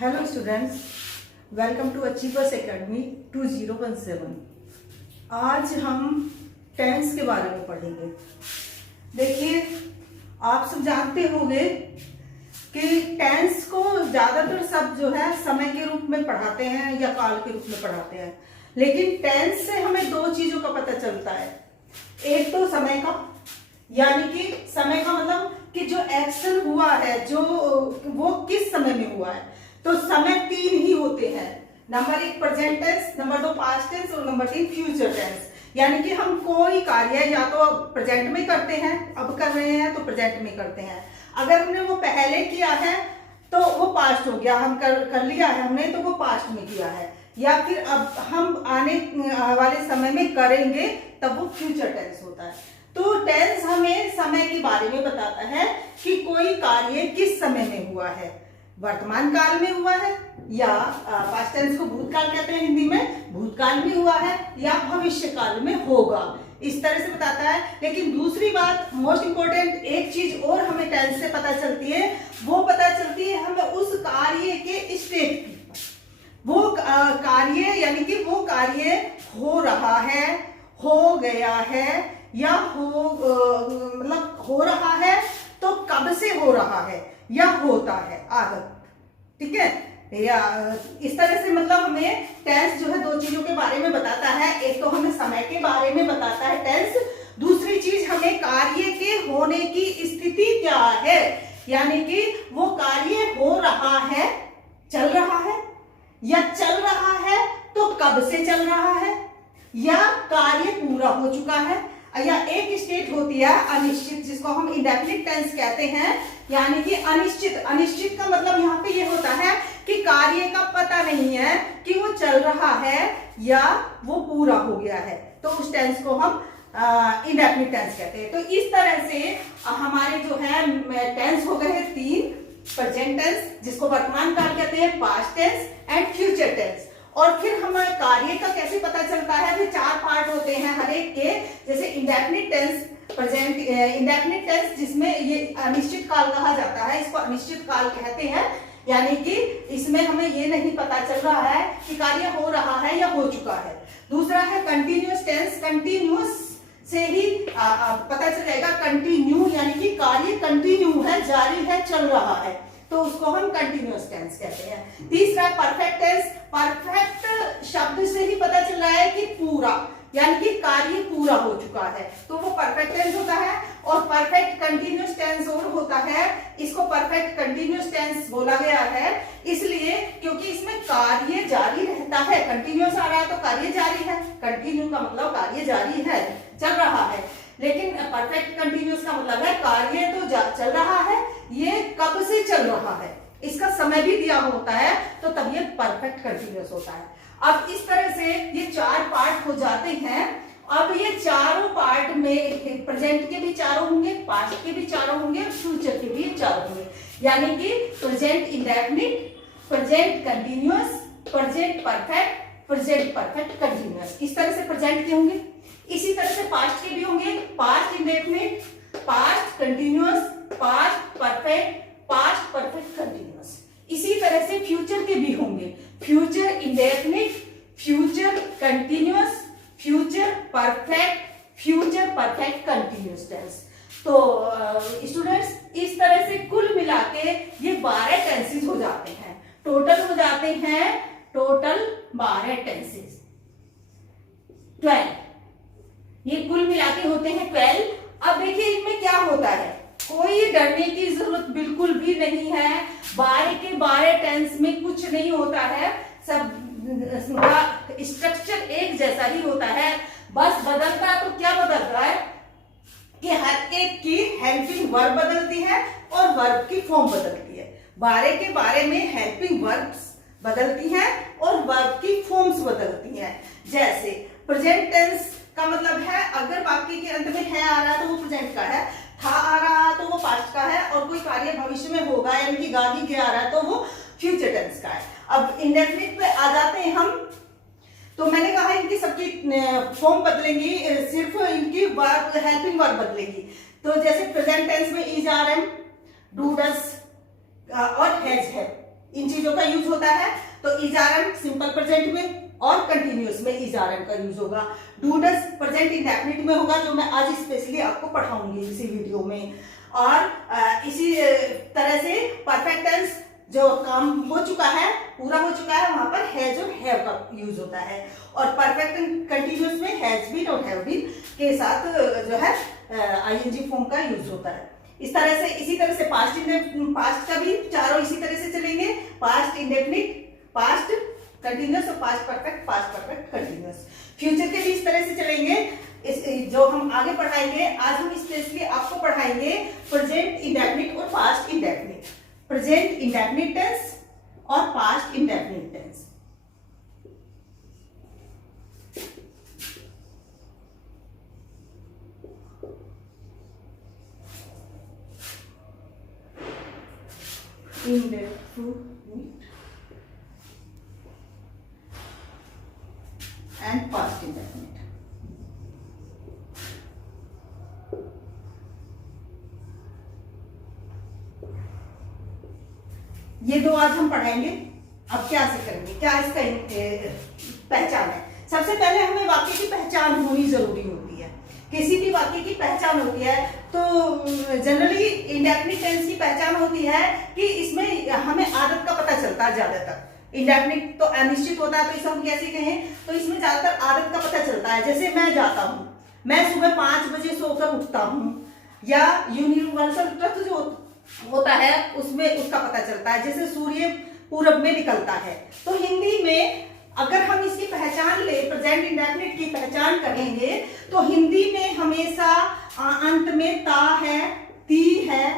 Hello students, welcome to achievers academy 2017। आज हम tense के बारे में पढ़ेंगे। देखिए, आप सब जानते होंगे कि टेंस को ज़्यादातर सब जो है समय के रूप में पढ़ाते हैं या काल के रूप में पढ़ाते हैं, लेकिन टेंस से हमें दो चीज़ों का पता चलता है। एक तो समय का, यानी कि समय का मतलब कि जो एक्शन हुआ है जो वो किस समय में हुआ है। तो समय तीन ही होते हैं, नंबर एक प्रेजेंट टेंस, नंबर दो पास्ट टेंस और नंबर तीन फ्यूचर टेंस। यानी कि हम कोई कार्य या तो प्रेजेंट में करते हैं, अब कर रहे हैं तो प्रेजेंट में करते हैं। अगर हमने वो पहले किया है तो वो पास्ट हो गया, हम कर लिया है हमने तो वो पास्ट में किया है, या फिर अब हम आने वाले समय में करेंगे तब वो फ्यूचर टेंस होता है। तो टेंस हमें समय के बारे में बताता है कि कोई कार्य किस समय में हुआ है, वर्तमान काल में हुआ है या पास्ट टेंस को भूतकाल कहते हैं हिंदी में, भूतकाल में हुआ है या भविष्य काल में होगा, इस तरह से बताता है। लेकिन दूसरी बात, मोस्ट इंपॉर्टेंट एक चीज और हमें टेंस से पता चलती है, वो पता चलती है हमें उस कार्य के स्टेट की। वो कार्य यानी कि वो कार्य हो रहा है, हो गया है या मतलब हो रहा है तो कब से हो रहा है या होता है आदत, ठीक है। या इस तरह से मतलब हमें टेंस जो है दो चीजों के बारे में बताता है। एक तो हमें समय के बारे में बताता है टेंस, दूसरी चीज हमें कार्य के होने की स्थिति क्या है, यानी कि वो कार्य हो रहा है, चल रहा है या चल रहा है तो कब से चल रहा है, या कार्य पूरा हो चुका है, या एक स्टेट होती है अनिश्चित जिसको हम इंडेफिनिट टेंस कहते हैं, यानी कि अनिश्चित। अनिश्चित का मतलब यहाँ पे ये होता है कि कार्य का पता नहीं है कि वो चल रहा है या वो पूरा हो गया है, तो उस टेंस को हम इंडेफिनिट टेंस कहते हैं। तो इस तरह से हमारे जो है टेंस हो गए हैं तीन, प्रेजेंट टेंस जिसको वर्तमान काल कहते हैं, past tense and future tense. और फिर हमें कार्य का कैसे पता चलता है, फिर चार पार्ट होते हैं हर एक के, जैसे indefinite tense, present indefinite tense जिसमें ये अनिश्चित काल कहा जाता है, इसको अनिश्चित काल कहते हैं, यानी कि इसमें हमें ये नहीं पता चल रहा है कि कार्य हो रहा है या हो चुका है। दूसरा है कंटिन्यूअस टेंस, कंटिन्यूअस से ही पता चल जाएगा, कंटिन्यू यानी कि कार्य कंटिन्यू है, जारी है, चल रहा है, तो उसको हम कंटिन्यूअस टेंस कहते हैं। तीसरा परफेक्ट टेंस, परफेक्ट शब्द से ही पता चल रहा है कि पूरा, यानी कि कार्य पूरा हो चुका है, तो वो परफेक्ट टेंस होता है। और परफेक्ट कंटिन्यूअस टेंस और होता है, इसको परफेक्ट कंटिन्यूअस टेंस बोला गया है इसलिए क्योंकि इसमें कार्य जारी रहता है। कंटिन्यूअस आ रहा है तो कार्य जारी है, कंटिन्यू का मतलब कार्य जारी है, चल रहा है। लेकिन परफेक्ट कंटिन्यूअस का मतलब है कार्य तो चल रहा है, ये कब से चल रहा है, इसका समय भी दिया होता है, तो तब ये परफेक्ट कंटिन्यूअस होता है। अब इस तरह से ये चार पार्ट हो जाते हैं। अब ये चारों पार्ट में प्रेजेंट के भी चारों होंगे, पास्ट के भी चारों होंगे, फ्यूचर के भी चारों होंगे, यानी कि present indefinite, present continuous, present perfect, present perfect continuous, इस तरह से प्रेजेंट के होंगे। इसी तरह से पास्ट के भी होंगे, past indefinite, past continuous, past perfect, past perfect continuous. इसी तरह से फ्यूचर के भी होंगे, future indefinite, future continuous, future perfect, future perfect continuous tense. तो स्टूडेंट्स, इस तरह से कुल मिला के ये 12 टेंसेस हो जाते हैं, टोटल हो जाते हैं, टोटल 12 टेंसेस, 12, ये कुल मिला के होते हैं 12। अब देखिए इनमें क्या होता है, कोई डरने की जरूरत बिल्कुल भी नहीं है, 12 के 12 टेंस में कुछ नहीं होता है, सब स्ट्रक्चर एक जैसा ही होता है। बस बदलता तो क्या बदल रहा है कि हर एक की हेल्पिंग वर्ब बदलती है और वर्ब की फॉर्म बदलती है। 12 के 12 में हेल्पिंग वर्ब्स बदलती हैं और वर्ब की फॉर्म्स बदलती हैं। जैसे प्रेजेंट टेंस का मतलब है अगर वाक्य के अंत में है आ रहा है तो वो प्रेजेंट का है, था आ रहा है तो वो पास्ट का है, और कोई कार्य भविष्य में होगा यानी कि गागी के आ रहा है तो वो फ्यूचर टेंस का है। अब इंडेफिनिट पे आ जाते हैं हम, तो मैंने कहा इनकी सबकी फॉर्म बदलेंगी, सिर्फ इनकी वर्ब हेल्पिंग वर्ब बदलेगी। तो जैसे प्रेजेंट टेंस में is, are, am, do, does और हैज है, इन चीजों का यूज होता है। तो is are am simple present में और कंटिन्यूअस में इज आर एम का यूज होगा। डू डज प्रेजेंट इंडेफिनिट में होगा, जो मैं आज स्पेशली आपको पढ़ाऊंगी इसी वीडियो में। और इसी तरह से परफेक्ट टेंस जो काम हो चुका है, पूरा हो चुका है, वहां पर है जो हैव का यूज होता है। और परफेक्ट कंटिन्यूअस में हैज बीन और हैव बीन के साथ जो है आईएनजी फॉर्म का यूज होता है। इस तरह से, इसी तरह से पास्ट का भी चारों इसी तरह से चलेंगे। पास्ट इंडेफिनिट, पास्ट कंटिन्यूअस और पास्ट परफेक्ट कंटिन्यूअस। फ्यूचर के भी इस तरह से चलेंगे। जो हम आगे पढ़ाएंगे, आज हम स्पेशली आपको पढ़ाएंगे प्रेजेंट इंडेफिनिट और past indefinite, present indefinite tense और past indefinite tense. Indefinite and past indefinite। ये दो आज हम पढ़ाएंगे। अब क्या से करेंगे, क्या इसका पहचान है। सबसे पहले हमें वाक्य की पहचान होनी जरूरी होती है। किसी भी वाक्य की पहचान होती है तो जनरली इंडेफिनिट टेंस की पहचान होती है कि इसमें हमें आदत का पता चलता है ज्यादातर। इंडेफिनिट तो अनिश्चित होता है, तो इसे हम कैसे कहें, तो इसमें ज्यादातर आदत का पता चलता है। जैसे मैं जाता हूं, मैं सुबह 5 बजे सोकर उठता हूं, या यूनिवर्सल ट्रुथ जो होता है उसमें उसका पता चलता है। जैसे सूर्य पूरब में निकलता है। तो हिंदी में अगर हम इसकी पहचान ले, प्रेजेंट इंडेफिनिट की पहचान करेंगे, तो हिंदी में हमेशा अंत में ता है, ती है,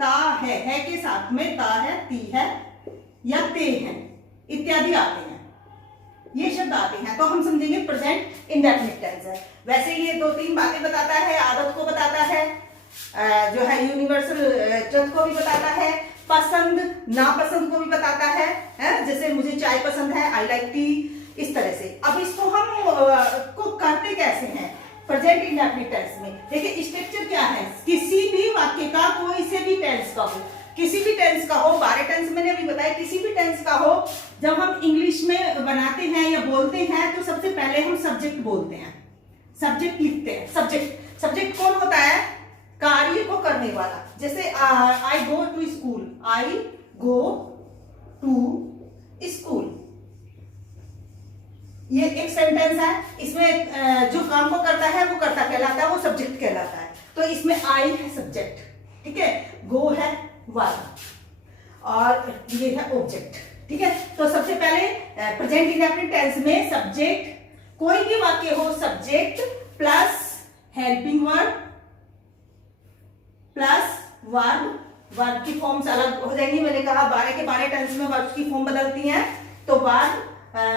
ता है के साथ में ता है, ती है या ते है इत्यादि आते हैं, ये शब्द आते हैं, तो हम समझेंगे प्रेजेंट इंडेफिनिट टेंस है। वैसे ये 2-3 बातें बताता है, आदत को बताता है, जो है यूनिवर्सल ट्रुथ को भी बताता है, पसंद नापसंद को भी बताता है, जैसे मुझे चाय पसंद है, आई लाइक टी, इस तरह से। अब इसको हम को करते कैसे हैं प्रेजेंट इंडेफिनिट टेंस में। देखिए स्ट्रक्चर क्या है, किसी भी वाक्य का, कोई से भी टेंस का हो, किसी भी टेंस का हो, 12 टेंस मैंने अभी बताया, किसी भी टेंस का हो, जब हम इंग्लिश में बनाते हैं या बोलते हैं तो सबसे पहले हम सब्जेक्ट बोलते हैं, सब्जेक्ट लिखते हैं। सब्जेक्ट कौन होता है, कार्य को करने वाला। जैसे I go to school, I go to school, ये एक सेंटेंस है। इसमें जो काम को करता है वो कर्ता कहलाता है, वो सब्जेक्ट कहलाता है। तो इसमें आई है सब्जेक्ट, ठीक है, गो है वर्ब और ये है ऑब्जेक्ट, ठीक है। तो सबसे पहले प्रेजेंट इंडेफिनिट टेंस में सब्जेक्ट, कोई भी वाक्य हो, subject plus helping verb plus verb. Verb की फॉर्म्स अलग हो जाएंगी, मैंने कहा 12 के 12 टेंस में वर्ब की फॉर्म बदलती हैं। तो वर्ब,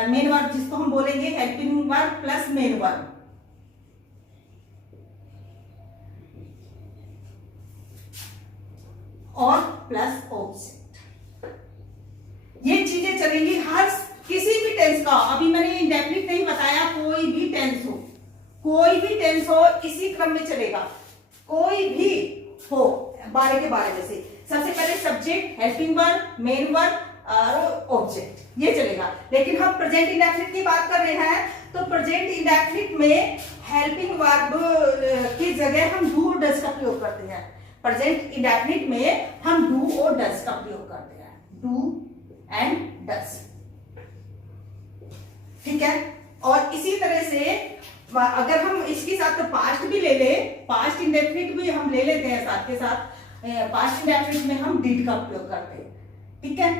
मेन वर्ब जिसको हम बोलेंगे helping verb plus main verb, और प्लस ऑब्जेक्ट। ये चीजें चलेंगी हर किसी भी टेंस का। अभी मैंने इंडेफिनिट नहीं बताया, कोई भी टेंस हो, कोई भी टेंस हो इसी क्रम में चलेगा, कोई भी हो 12 के 12 में से। सबसे पहले subject, helping verb, main verb और ऑब्जेक्ट, ये चलेगा। लेकिन हम प्रेजेंट इंडेफिनिट की बात कर रहे हैं, तो प्रेजेंट इंडेफिनिट में हेल्पिंग वर्ब की जगह हम डू और डज का प्रयोग करते हैं। प्रेजेंट इंडेफिनिट में हम डू और डज का प्रयोग करते हैं, डू एंड डज, ठीक है। और इसी तरह से अगर हम इसके साथ पास्ट भी ले ले, पास्ट इंडेफिनिट भी हम ले लेते हैं साथ के साथ, पास्ट इंडेफिनिट में हम डिड का प्रयोग करते हैं, ठीक है,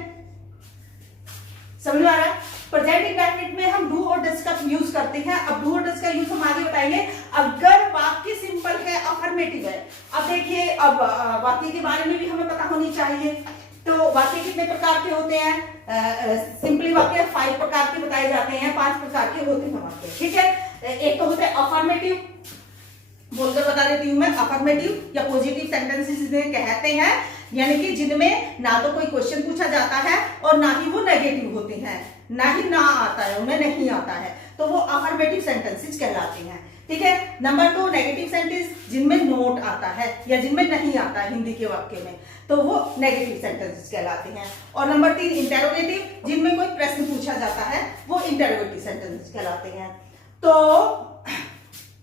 समझ में आ रहा है। प्रेजेंट इंडेफिनिट में हम डू और डज का यूज करते हैं। अब डू और डज का यूज हम आगे बताएंगे। अगर वाक्य सिंपल है, अफर्मेटिव है, अब देखिए, अब वाक्य के बारे में भी हमें पता होनी चाहिए। तो वाक्य कितने प्रकार के होते हैं, सिंपली वाक्य 5 प्रकार के बताए जाते हैं, 5 प्रकार के होते हैं वाक्य, ठीक है। एक तो होते हैं अफर्मेटिव, बोलकर बता देती हूं मैं, अफर्मेटिव या पॉजिटिव सेंटेंसेस जिन्हें कहते हैं, यानी कि जिनमें ना तो कोई क्वेश्चन पूछा जाता है और और ना ही वो नेगेटिव होते हैं, ना ही ना आता है, उन्हें नहीं आता है, तो वो अफर्मेटिव सेंटेंसेस कहलाते हैं। ठीक है। नंबर 2 नेगेटिव सेंटेंस, जिनमें नोट आता है या जिनमें नहीं आता है हिंदी के वाक्य में, तो वो नेगेटिव सेंटेंसेस कहलाते हैं। और नंबर 3 इंटेरोगेटिव, जिनमें कोई प्रश्न पूछा जाता है, वो इंटेरोगेटिव सेंटेंसेस कहलाते हैं। तो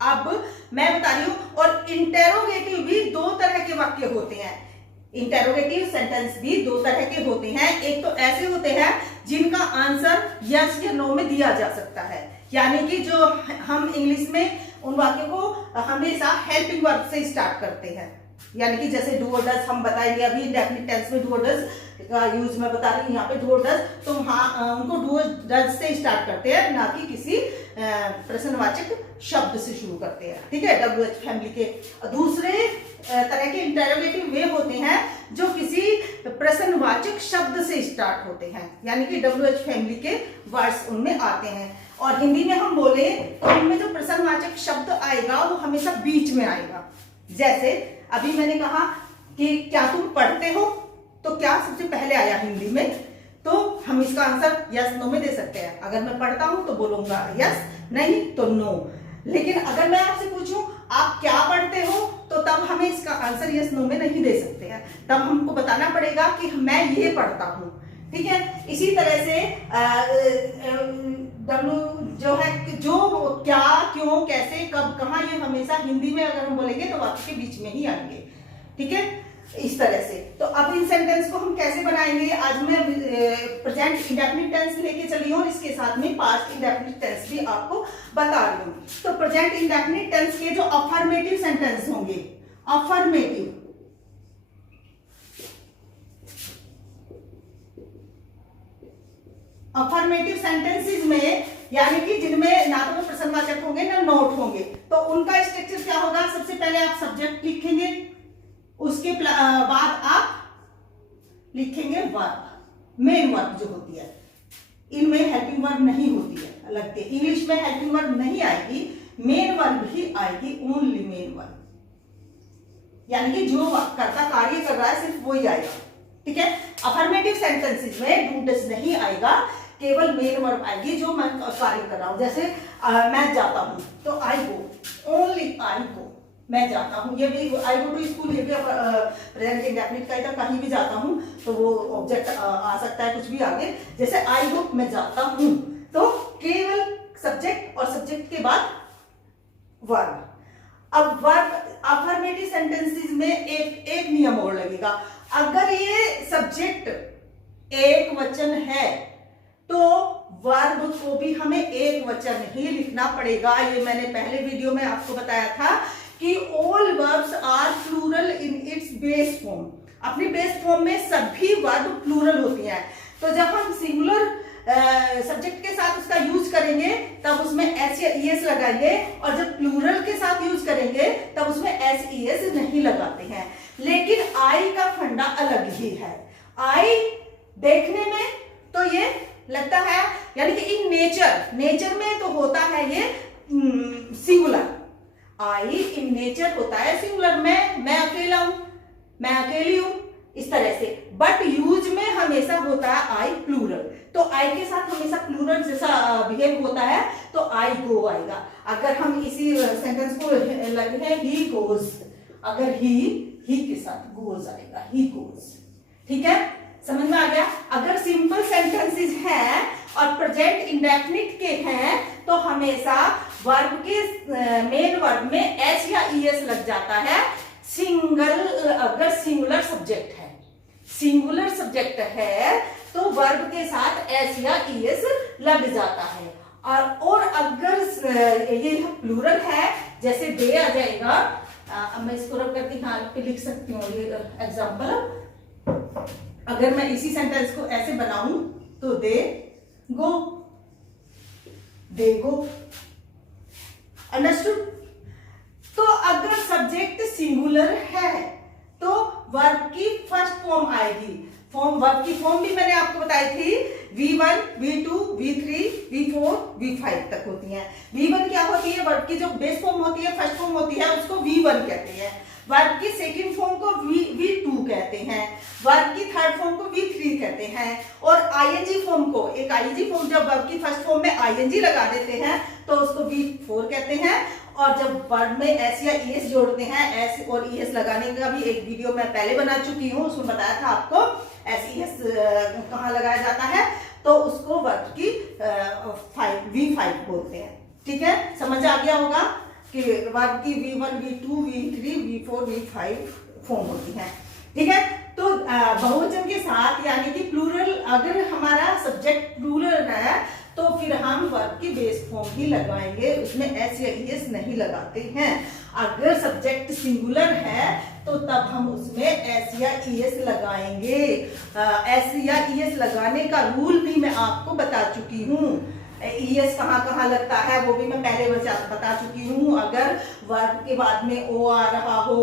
अब मैं बता रही हूं, और इंटेरोगेटिव भी 2 तरह के वाक्य होते हैं। इंटेरोगेटिव सेंटेंस भी 2 तरह के होते हैं। एक तो ऐसे होते हैं जिनका आंसर यस या नो में दिया जा सकता है, यानी कि जो हम इंग्लिश में उन वाक्यों को हमेशा हेल्पिंग वर्ब से स्टार्ट करते हैं, यानी कि जैसे डू और डज हम बताएंगे अभी इंडेफिनिट टेंस में डू और डज का यूज मैं बता रही हूँ यहाँ पे डू और डज, तो वहां उनको डू और डज से स्टार्ट करते हैं, ना कि किसी प्रश्नवाचक शब्द से शुरू करते हैं। ठीक है, WH फैमिली के। दूसरे तरह के इंटेरोगेटिव वे होते हैं जो किसी प्रश्नवाचक शब्द से स्टार्ट होते हैं, यानी कि WH फैमिली के वर्ड्स उनमें आते हैं। और हिंदी में हम बोले तो उनमें जो प्रश्नवाचक शब्द आएगा वो हमेशा बीच में आएगा। जैसे अभी मैंने कहा कि क्या तुम पढ़ते हो, तो क्या सबसे पहले आया हिंदी में, तो हम इसका आंसर यस नो में दे सकते हैं। अगर मैं पढ़ता हूं तो बोलूंगा यस, नहीं तो नो। लेकिन अगर मैं आपसे पूछूं आप क्या पढ़ते हो, तो तब हमें इसका आंसर यस नो में नहीं दे सकते हैं, तब हमको बताना पड़ेगा कि मैं ये पढ़ता हूं। ठीक है। इसी तरह से जो है जो क्या क्यों कैसे कब कहां, ये हमेशा हिंदी में अगर हम बोलेंगे तो वाक्य के बीच में ही आएंगे। ठीक है, इस तरह से। तो अब इन सेंटेंस को हम कैसे बनाएंगे, आज मैं प्रेजेंट इंडेफिनिट टेंस लेके चली हूँ और इसके साथ में पास्ट इंडेफिनिट टेंस भी आपको बता रही हूँ। तो प्रेजेंट इंडेफिनिट टेंस के जो अफर्मेटिव सेंटेंस होंगे, अफर्मेटिव सेंटेंसेस में, यानी कि जिनमें ना तो प्रश्नवाचक होंगे ना नोट होंगे, तो उनका स्ट्रक्चर क्या होगा। सबसे पहले आप सब्जेक्ट लिखेंगे, उसके बाद आप लिखेंगे वर्ब, मेन वर्ब जो होती है। इनमें हेल्पिंग वर्ब नहीं होती है, अलग के इंग्लिश में हेल्पिंग वर्ब नहीं आएगी, मेन वर्ब ही आएगी, ओनली मेन वर्ब, यानी कि जो कर्ता कार्य कर रहा है सिर्फ वही आएगा। ठीक है। अफर्मेटिव सेंटेंसेस में डू डज नहीं आएगा, केवल मेन वर्ब आएगी जो मैं कार्य कर रहा हूं। जैसे मैं जाता हूं तो आई गो, ओनली आई गो, मैं जाता हूं। ये भी आई गो टू स्कूल, ये भी प्रेजेंट इंडेफिनिट का ही था, कहीं भी जाता हूं तो वो ऑब्जेक्ट आ सकता है, कुछ भी आगे। जैसे आई गो, मैं जाता हूं, तो केवल सब्जेक्ट और सब्जेक्ट के बाद वर्ब। अब वर्ब अफर्मेटिव सेंटेंसेस में एक नियम और लगेगा। अगर ये सब्जेक्ट एक वचन है तो वर्ब को भी हमें एक वचन ही लिखना पड़ेगा। ये मैंने पहले वीडियो में आपको बताया था कि all verbs are plural in its base form. अपनी बेस फॉर्म में सभी वर्ब प्लूरल होती हैं। तो जब हम सिंगुलर सब्जेक्ट के साथ उसका यूज करेंगे तब उसमें एस या ईएस लगाएंगे, और जब प्लूरल के साथ यूज करेंगे तब उसमें एस ईएस नहीं लगाते हैं। लेकिन आई का फंडा अलग ही है। आई देखने में तो ये लगता है, यानी कि इन नेचर में तो होता है ये सिंगुलर। आई इन नेचर होता है सिंगुलर, मैं अकेला हूं, मैं अकेली हूं, इस तरह से। बट यूज में हमेशा होता है आई प्लूरल, तो आई के साथ हमेशा प्लूरल जैसा बिहेव होता है, तो आई गो आएगा। अगर हम इसी सेंटेंस को लगे ही गोज, अगर ही के साथ गोज आएगा, ही गोज। ठीक है, समझ में आ गया। अगर सिंपल सेंटेंसेस हैं और प्रेजेंट इंडेफिनिट के हैं तो हमेशा वर्ब के मेन वर्ब में एस या ईएस लग जाता है। अगर सिंगुलर सब्जेक्ट है, सिंगुलर सब्जेक्ट है तो वर्ब के साथ एस या ईएस लग जाता है। और अगर ये प्लूरल है, जैसे दे आ जाएगा, अब मैं इसको रख करके यहाँ पे लिख सकती हूँ ये एग्जाम्पल। अगर मैं इसी सेंटेंस को ऐसे बनाऊं तो दे गो, अंडरस्टूड। तो अगर सब्जेक्ट सिंगुलर है तो वर्ब की फर्स्ट फॉर्म आएगी, फॉर्म, वर्ब की फॉर्म भी मैंने आपको बताई थी, V1, V2, V3, V4, V5 तक होती हैं। V1 क्या होती है? वर्ब की जो बेस फॉर्म होती है, फर्स्ट फॉर्म होती है, उसको V1 कहते हैं। वर्ब की सेकंड फॉर्म को V2 कहते हैं। वर्ब की थर्ड फॉर्म को V3 कहते हैं। और आईएनजी फॉर्म को, एक आईएनजी फॉर्म जब वर्ब की फर्स्ट फॉर्म में आईएनजी लगा देते हैं तो उसको V4 कहते हैं। और जब वर्ब में एस या ईएस जोड़ते हैं, एस और ईएस लगाने का भी एक वीडियो मैं पहले बना चुकी हूँ, उसमें बताया था आपको एस ईएस कहाँ लगाया जाता है, तो उसको वर्ब की V5 बोलते हैं। ठीक है, समझ आ गया होगा कि वर्ब की V1, V2, V3, V4, V5 form होती है। ठीक है, तो बहुवचन के साथ यानी कि प्लूरल, अगर हमारा सब्जेक्ट प्लूरल है तो फिर हम वर्ब की बेस फॉर्म ही लगाएंगे, उसमें एस या ईएस नहीं लगाते हैं। अगर सब्जेक्ट सिंगुलर है तो तब हम उसमें एस या ईएस लगाएंगे। एस या ईएस लगाने का रूल भी मैं आपको बता चुकी हूँ। ईएस कहाँ कहाँ लगता है वो भी मैं पहले बता चुकी हूँ। अगर वर्ब के बाद में ओ आ रहा हो,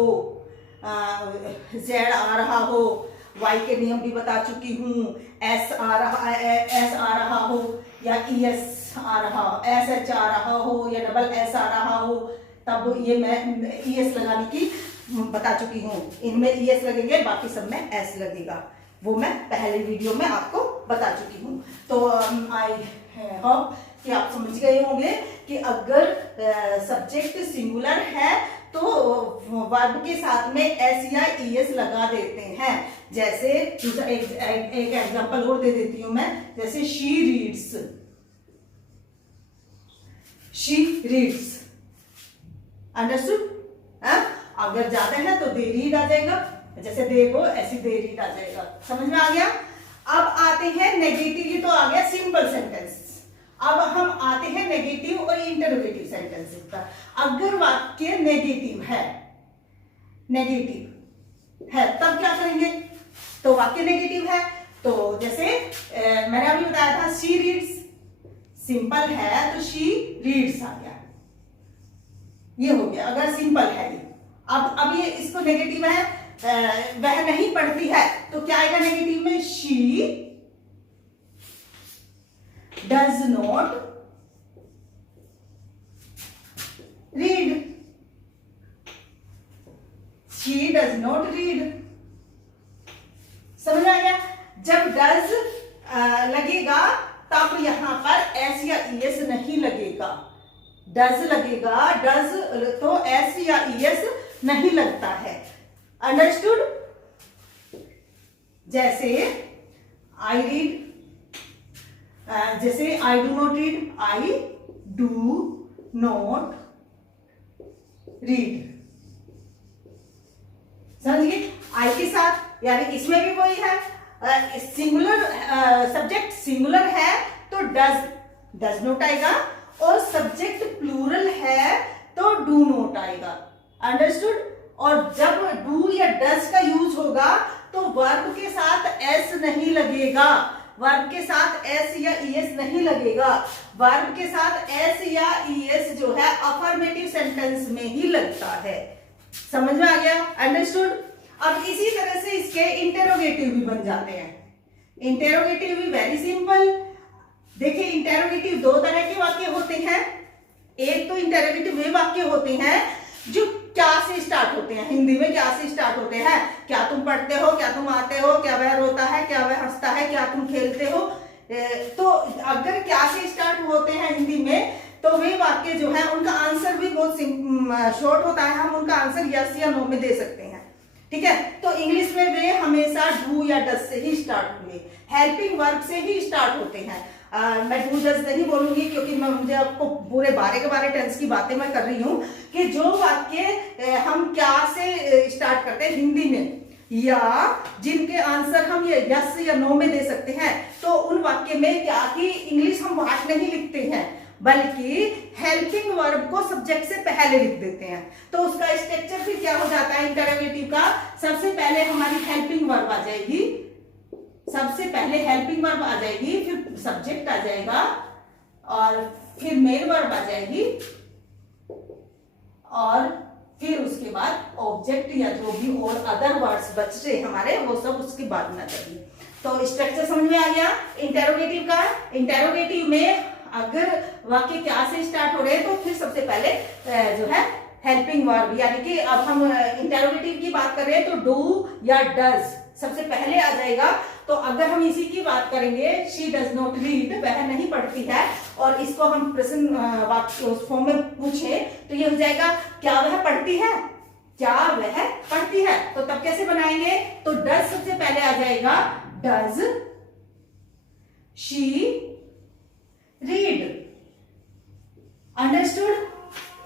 जेड आ रहा हो, वाई के नियम भी बता चुकी हूँ, एस आ रहा हो या ईएस आ रहा हो, एस एच आ रहा हो या डबल एस आ रहा हो, तब ये मैं ईएस लगाने की बता चुकी हूँ। इनमें ईएस लगेंगे, बाकी सब में एस लगेगा, वो मैं पहले वीडियो में आपको बता चुकी हूँ। तो आई होप कि आप समझ गए होंगे कि अगर सब्जेक्ट सिंगुलर है तो वर्ब के साथ में एस या ईएस लगा देते हैं। जैसे एक एग्जांपल और दे देती हूं मैं, जैसे शी रीड्स, अंडरस्टूड। अगर ज्यादा है तो दे रीड आ जाएगा, जैसे दे को ऐसी दे रीड आ जाएगा। समझ में आ गया? अब आते हैं नेगेटिव, ये तो आ गया सिंपल सेंटेंस। अब हम आते हैं नेगेटिव और इंटरोगेटिव सेंटेंसेस पर। अगर वाक्य नेगेटिव है तब क्या करेंगे? तो वाक्य नेगेटिव है तो जैसे मैंने अभी बताया था शी रीड्स, सिंपल है तो शी रीड्स आ गया, ये हो गया अगर सिंपल है ये। अब ये इसको नेगेटिव है, वह नहीं पढ़ती है तो क्या आएगा नेगेटिव में? She does not read, she does not read। समझ में आ गया? जब does लगेगा तब यहां पर एस या ईएस नहीं लगेगा, does लगेगा, does तो एस या ईएस नहीं लगता है। अंडरस्टूड? जैसे आई रीड, जैसे I do not read, I do not read. समझिए, आई के साथ यानी इसमें भी वही है, सिंगुलर सब्जेक्ट सिंगुलर है तो डज नॉट आएगा, और सब्जेक्ट प्लूरल है तो डू नॉट आएगा। अंडरस्टूड? और जब डू या डज का यूज होगा तो वर्ब के साथ एस नहीं लगेगा, वर्ब के साथ एस या ईएस नहीं लगेगा। वर्ब के साथ एस या ईएस जो है अफर्मेटिव सेंटेंस में ही लगता है। समझ में आ गया? अंडरस्टूड? अब इसी तरह से इसके इंटेरोगेटिव भी बन जाते हैं। इंटेरोगेटिव भी वेरी सिंपल। देखिए, इंटेरोगेटिव दो तरह के वाक्य होते हैं। एक तो इंटेरोगेटिव वे वाक्य होते हैं जो क्या से स्टार्ट होते हैं, हिंदी में क्या से स्टार्ट होते हैं, क्या तुम पढ़ते हो, क्या तुम आते हो, क्या वह रोता है, क्या वह हंसता है, क्या तुम खेलते हो। तो अगर क्या से स्टार्ट होते हैं हिंदी में तो वे वाक्य जो है उनका आंसर भी बहुत शॉर्ट होता है, हम उनका आंसर यस या नो में दे सकते हैं। ठीक है, तो इंग्लिश में वे हमेशा डू या डज से ही स्टार्ट होंगे, हेल्पिंग वर्ब से ही स्टार्ट होते हैं। मैं डू डज नहीं बोलूंगी क्योंकि मुझे आपको पूरे बारे के बारे टेंस की बातें मैं कर रही हूँ कि जो वाक्य हम क्या से स्टार्ट करते हैं हिंदी में, या जिनके आंसर हम ये यस या नो में दे सकते हैं, तो उन वाक्य में क्या कि इंग्लिश हम वाट नहीं लिखते हैं बल्कि हेल्पिंग वर्ब को सब्जेक्ट से पहले लिख देते हैं। तो उसका स्ट्रक्चर फिर क्या हो जाता है इंटरोगेटिव का? सबसे पहले हमारी हेल्पिंग वर्ब आ जाएगी, सबसे पहले हेल्पिंग वर्ब आ जाएगी, फिर सब्जेक्ट आ जाएगा और फिर मेन वर्ब आ जाएगी और फिर उसके बाद ऑब्जेक्ट या जो भी और अदर वर्ड्स बच रहे हमारे वो सब उसके बाद में आ जाएगी। तो स्ट्रक्चर समझ में आ गया इंटेरोगेटिव का। इंटेरोगेटिव में अगर वाक्य क्या से स्टार्ट हो रहे हैं तो फिर सबसे पहले जो है हेल्पिंग वर्ब, यानी कि अब हम इंटेरोगेटिव की बात कर रहे हैं तो डू या डज सबसे पहले आ जाएगा। तो अगर हम इसी की बात करेंगे, शी डज नॉट रीड, वह नहीं पढ़ती है, और इसको हम प्रश्न वाक्य फॉर्म में पूछे तो ये हो जाएगा क्या वह पढ़ती है, क्या वह पढ़ती है। तो तब कैसे बनाएंगे, तो डज सबसे पहले आ जाएगा, डज शी रीड। अंडरस्टूड।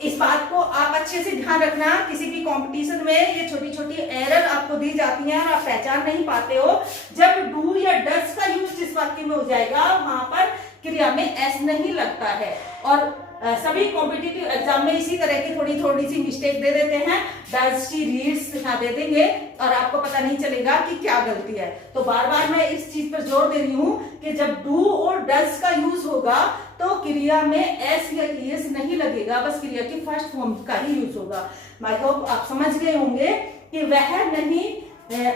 इस बात को आप अच्छे से ध्यान रखना, किसी भी कंपटीशन में ये छोटी छोटी एरर आपको दी जाती हैं और आप पहचान नहीं पाते हो। जब डू या डज का यूज जिस वाक्य में हो जाएगा वहां पर क्रिया में एस नहीं लगता है। और सभी कॉम्पिटिटिव एग्जाम में इसी तरह की थोड़ी थोड़ी सी मिस्टेक दे देते हैं, डज शी रीड्स दिखा दे देंगे और आपको पता नहीं चलेगा कि क्या गलती है। तो बार बार मैं इस चीज पर जोर दे रही हूं कि जब डू और डज का यूज होगा तो क्रिया में एस या ईएस नहीं लगेगा, बस क्रिया की फर्स्ट फॉर्म का ही यूज होगा। आई होप आप समझ गए होंगे कि वह नहीं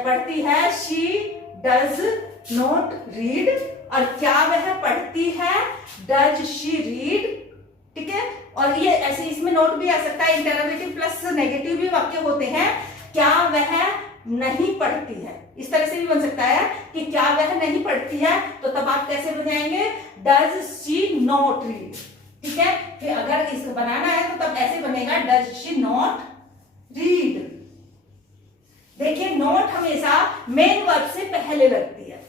पढ़ती है, शी डज नॉट रीड, और क्या वह पढ़ती है, डज शी रीड। ठीक है, और ये ऐसे इसमें नोट भी आ सकता है, इंटरोगेटिव प्लस नेगेटिव भी वाक्य होते हैं, क्या वह नहीं पढ़ती है, इस तरह से भी बन सकता है कि क्या वह नहीं पढ़ती है, तो तब आप कैसे बनाएंगे, डज शी नॉट रीड। ठीक है, कि अगर इसको बनाना है तो तब ऐसे बनेगा, डज शी नॉट रीड। देखिए नोट हमेशा मेन वर्ब से पहले लगती है,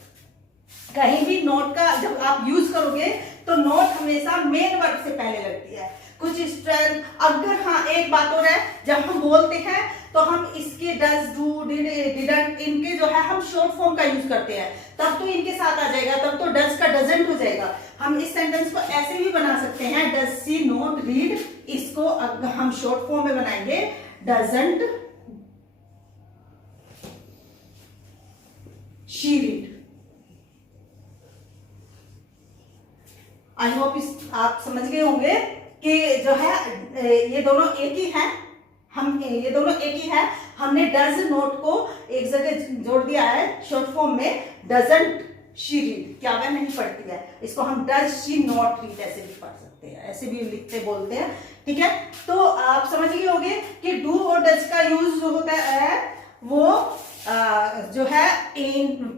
कहीं भी नोट का जब आप यूज करोगे तो नोट हमेशा मेन वर्ब से पहले लगती है। कुछ स्ट्रेंथ, अगर हाँ एक बात और है, जब हम बोलते हैं तो हम इसके डज, डू, डिडंट, इनके जो है हम शॉर्ट फॉर्म का यूज करते हैं, तब तो इनके साथ आ जाएगा, तब तो डज का डजंट हो जाएगा। हम इस सेंटेंस को ऐसे भी बना सकते हैं, डज सी नॉट रीड, इसको अगर हम शॉर्ट फॉर्म में बनाएंगे, doesn't she read. I hope आप समझ गए होंगे कि जो है ये दोनों एक ही हैं, ये दोनों एक ही है। हमने डज नोट को एक जगह जोड़ दिया है शॉर्ट फॉर्म में, डजंट शी रीड, क्या वह नहीं पढ़ती है, इसको हम डज शी नॉट रीड ऐसे भी पढ़ सकते हैं, ऐसे भी लिखते बोलते हैं। ठीक है, तो आप समझ गए होंगे कि डू और डज का यूज जो होता है वो जो है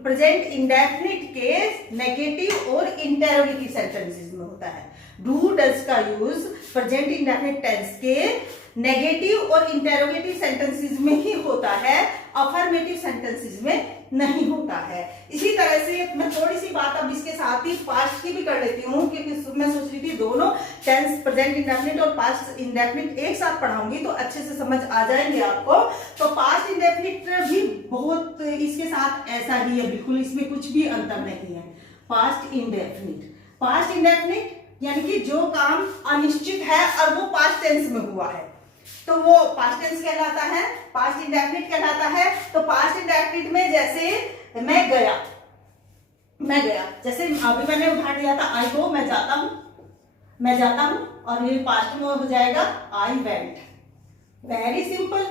प्रेजेंट इंडेफिनिट के नेगेटिव और इंटेरोगेटिव सेंटेंसेस में होता है। डू डज का यूज प्रेजेंट इंडेफिनिट टेंस के नेगेटिव और इंटेरोगेटिव सेंटेंसेस में ही होता है, अफर्मेटिव सेंटेंसेस में नहीं होता है। इसी तरह से मैं थोड़ी सी बात अब इसके साथ ही पास्ट की भी कर लेती हूँ, क्योंकि मैं सोच रही थी दोनों टेंस प्रेजेंट इंडेफिनिट और पास्ट इंडेफिनिट एक साथ पढ़ाऊंगी तो अच्छे से समझ आ जाएंगे आपको। तो पास्ट इंडेफिनिट भी बहुत इसके साथ ऐसा ही है, बिल्कुल इसमें कुछ भी अंतर नहीं है। पास्ट इंडेफिनिट यानी कि जो काम अनिश्चित है और वो पास्ट टेंस में हुआ है तो वो पास्ट टेंस कहलाता है, पास्ट इंडेफिनिट कहलाता है। तो पास्ट इंडेफिनिट में जैसे मैं गया, जैसे अभी मैंने उदाहरण दिया था, आई गो, मैं जाता हूं, और ये पास्ट में हो जाएगा I went. Very simple,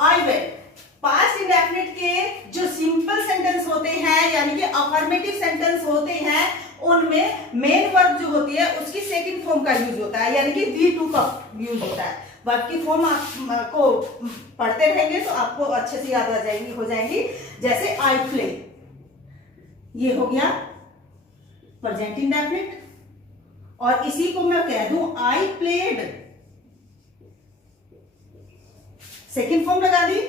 I went. Past indefinite के जो सिंपल सेंटेंस होते हैं यानी कि अफर्मेटिव सेंटेंस होते हैं, उनमें मेन वर्ब जो होती है उसकी सेकंड फॉर्म का यूज होता है, यानी कि वी टू का यूज होता है। वर्ब की फॉर्म आपको पढ़ते रहेंगे तो आपको अच्छे से याद हो जाएंगी। जैसे आई प्ले, ये हो गया प्रेजेंट इंडेफिनिट, और इसी को मैं कह दूं आई प्लेड, सेकंड फॉर्म लगा दी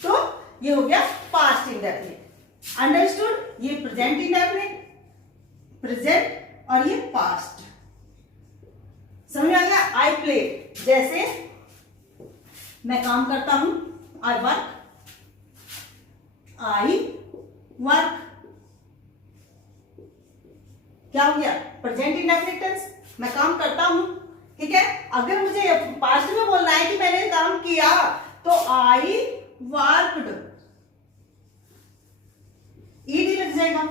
तो ये हो गया पास्ट इंडेफिनिट। अंडरस्टूड? ये प्रेजेंट इंडेफिनिट, प्रेजेंट, और ये पास्ट। समझ में आ गया? आई प्ले, जैसे मैं काम करता हूं, आई वर्क, क्या हो गया? प्रेजेंट इंडेफिनिट टेंस, मैं काम करता हूं। ठीक है, अगर मुझे पास्ट में बोलना है कि मैंने काम किया तो आई वर्कड, ईडी लग जाएगा।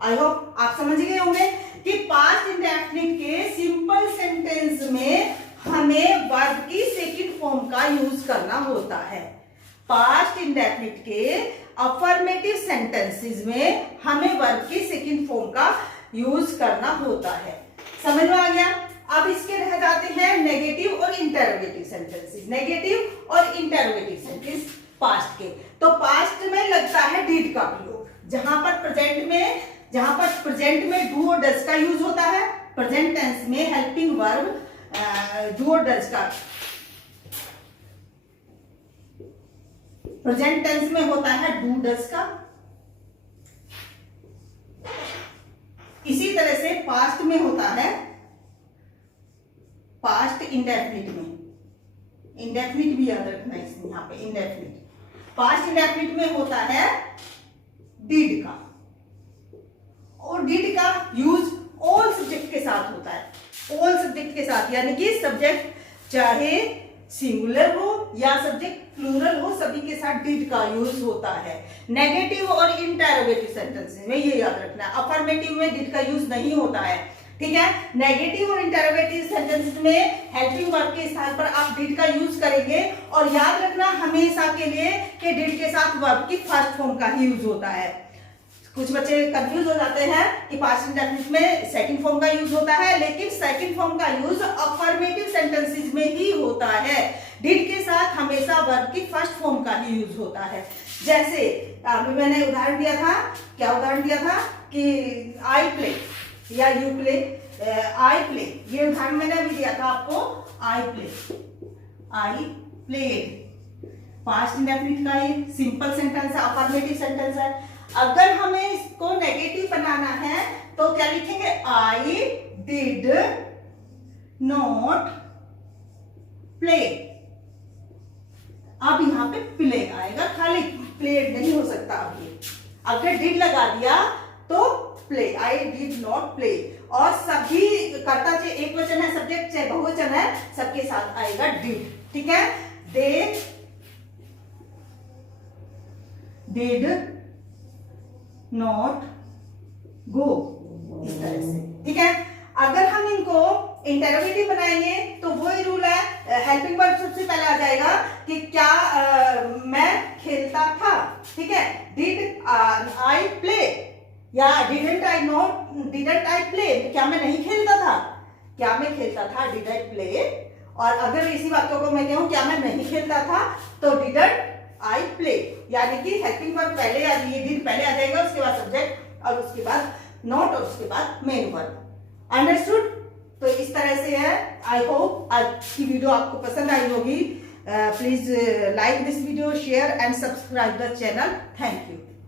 आई होप आप समझ गए होंगे कि पास्ट इंडेफिनिट के सिंपल सेंटेंस में हमें वर्ब की सेकंड फॉर्म का यूज करना होता है। पास्ट इंडेफिनिट के अफर्मेटिव सेंटेंसेस में हमें वर्ब के सेकंड फॉर्म का यूज करना होता है। समझ में आ गया। अब इसके रह जाते हैं नेगेटिव और इंटरोगेटिव सेंटेंसेस। नेगेटिव और इंटरोगेटिव सेंटेंस पास्ट के, तो पास्ट में लगता है डिड का प्रयोग, जहां पर प्रेजेंट में डू और डज का यूज होता है। प्रेजेंट टेंस में हेल्पिंग वर्ब डू और डज का, प्रेजेंट टेंस में होता है डू डज का। इसी तरह से पास्ट में होता है पास्ट इंडेफिनिट में, इंडेफिनिट भी याद रखना इसमें, यहां पे इंडेफिनिट। पास्ट इंडेफिनिट में होता है डिड का, और डिड का यूज ऑल सब्जेक्ट के साथ होता है। ऑल सब्जेक्ट के साथ, यानी कि सब्जेक्ट चाहे सिंगुलर हो या सब्जेक्ट प्लूरल हो, सभी के साथ डिड का यूज होता है। नेगेटिव और इंटरोगेटिव सेंटेंसेस में ये याद रखना है, अफर्मेटिव में डिड का यूज नहीं होता है, ठीक है। नेगेटिव और इंटरोगेटिव सेंटेंसेस में हेल्पिंग वर्ब के स्थान पर आप डिड का यूज करेंगे, और याद रखना हमेशा के लिए कि डिड के साथ वर्ब की फर्स्ट फॉर्म का ही यूज होता है। कुछ बच्चे कंफ्यूज हो जाते हैं कि पास्ट इंडेफिनिट में सेकंड फॉर्म का यूज होता है, लेकिन सेकंड फॉर्म का यूज अफर्मेटिव सेंटेंसेस में ही होता है। डिड के साथ हमेशा वर्ब की फर्स्ट फॉर्म का ही यूज होता है। जैसे अभी मैंने उदाहरण दिया था, क्या उदाहरण दिया था कि आई प्ले या यू प्ले, आई प्ले, ये उदाहरण मैंने अभी दिया था आपको। आई प्लेड पास्ट इंडेफिनिट का ही सिंपल सेंटेंस है, अफर्मेटिव सेंटेंस है। अगर हमें इसको नेगेटिव बनाना है तो क्या लिखेंगे, आई डिड नॉट प्ले। अब यहां पे प्ले आएगा, खाली प्लेड नहीं हो सकता। अब ये अगर डिड लगा दिया तो play, I did not play. और सभी कर्ता चाहे एक वचन है, सब्जेक्ट चाहे बहुवचन है, सबके साथ आएगा डिड, ठीक है। दे डिड नॉट गो, इस तरह से, ठीक है। अगर हम इनको इंटरोगेटिव बनाएंगे तो वही रूल है, हेल्पिंग वर्ब सबसे पहले आ जाएगा कि क्या मैं खेलता था, ठीक है। डिड आई प्ले या डिडंट आई प्ले, क्या मैं नहीं खेलता था, क्या मैं खेलता था, डिड आई प्ले। और अगर इसी वाक्यों को मैं कहूं क्या मैं नहीं खेलता था, तो डिडंट आई प्ले, यानी कि हेल्पिंग वर्ब पहले आ जाएगी, डिड पहले आ जाएगा, उसके बाद सब्जेक्ट, और उसके बाद नॉट, और उसके बाद मेन वर्ब। अंडरस्टूड। तो इस तरह से है। आई होप आज की वीडियो आपको पसंद आई होगी। Please like this video, share and subscribe the channel. Thank you.